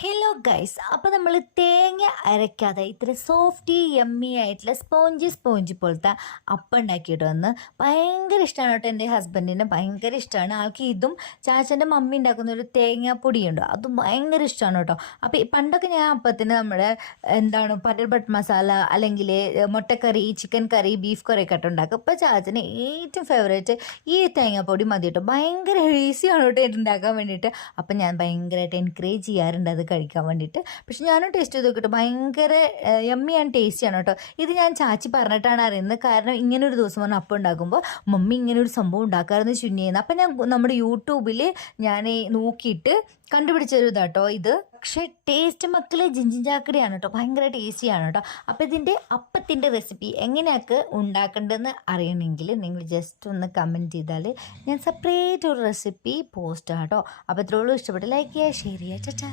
Hello guys, അപ്പോൾ നമ്മൾ തേങ്ങ അരയ്ക്കാതെ ഇത്ര സോഫ്റ്റി യമ്മി ആയിട്ടുള്ള സ്പോഞ്ചി പോലത്തെ അപ്പം ഉണ്ടാക്കിയിട്ട് വന്ന് ഭയങ്കര ഇഷ്ടമാണ് കേട്ടോ. എൻ്റെ ഹസ്ബൻഡിന് ഭയങ്കര ഇഷ്ടമാണ്. ആൾക്ക് ഇതും ചാച്ചൻ്റെ മമ്മി ഉണ്ടാക്കുന്ന ഒരു തേങ്ങാപ്പൊടിയുണ്ട്, അതും ഭയങ്കര ഇഷ്ടമാണ് കേട്ടോ. അപ്പോൾ പണ്ടൊക്കെ ഞാൻ അപ്പത്തിന് നമ്മുടെ പനീർ ബട്ടർ മസാല അല്ലെങ്കിൽ മുട്ടക്കറി, ചിക്കൻ കറി, ബീഫ് കറി ഒക്കെ ആയിട്ട് ഉണ്ടാക്കും. ഇപ്പോൾ ചാച്ചന് ഏറ്റവും ഫേവറേറ്റ് ഈ തേങ്ങാപ്പൊടി മതി കേട്ടോ. ഭയങ്കര ഈസിയാണ് കേട്ടോ ഇത് ഉണ്ടാക്കാൻ വേണ്ടിയിട്ട്. അപ്പം ഞാൻ ഭയങ്കരമായിട്ട് എൻകറേജ് ചെയ്യാറുണ്ട് അത് കഴിക്കാൻ വേണ്ടിയിട്ട്. പക്ഷെ ഞാനും ടേസ്റ്റ് ചെയ്ത് നോക്കിയിട്ട് ഭയങ്കര യമ്മി ആൻഡ് ടേസ്റ്റിയാണ് കേട്ടോ. ഇത് ഞാൻ ചാച്ചി പറഞ്ഞിട്ടാണ് അറിയുന്നത്. കാരണം ഇങ്ങനൊരു ദിവസം പറഞ്ഞാൽ അപ്പം ഉണ്ടാക്കുമ്പോൾ മമ്മി ഇങ്ങനൊരു സംഭവം ഉണ്ടാക്കാമെന്ന് ചുന്നിയെന്ന്. അപ്പം ഞാൻ നമ്മുടെ യൂട്യൂബിൽ ഞാൻ നോക്കിയിട്ട് കണ്ടുപിടിച്ചൊരു ഇതാട്ടോ ഇത്. പക്ഷേ ടേസ്റ്റ് മക്കളെ ജിഞ്ചിഞ്ചാക്കടിയാണ് കേട്ടോ, ഭയങ്കര ടേസ്റ്റിയാണ് കേട്ടോ. അപ്പോൾ ഇതിൻ്റെ അപ്പത്തിൻ്റെ റെസിപ്പി എങ്ങനെയൊക്കെ ഉണ്ടാക്കേണ്ടതെന്ന് അറിയണമെങ്കിൽ നിങ്ങൾ ജസ്റ്റ് ഒന്ന് കമൻറ്റ് ചെയ്താൽ ഞാൻ സെപ്പറേറ്റ് ഒരു റെസിപ്പി പോസ്റ്റ് ആട്ടോ. അപ്പോൾ ഇത്രയുള്ളൂ. ഇഷ്ടപ്പെട്ട് ലൈക്ക് ചെയ്യുക, ഷെയർ ചെയ്യുക. ചാ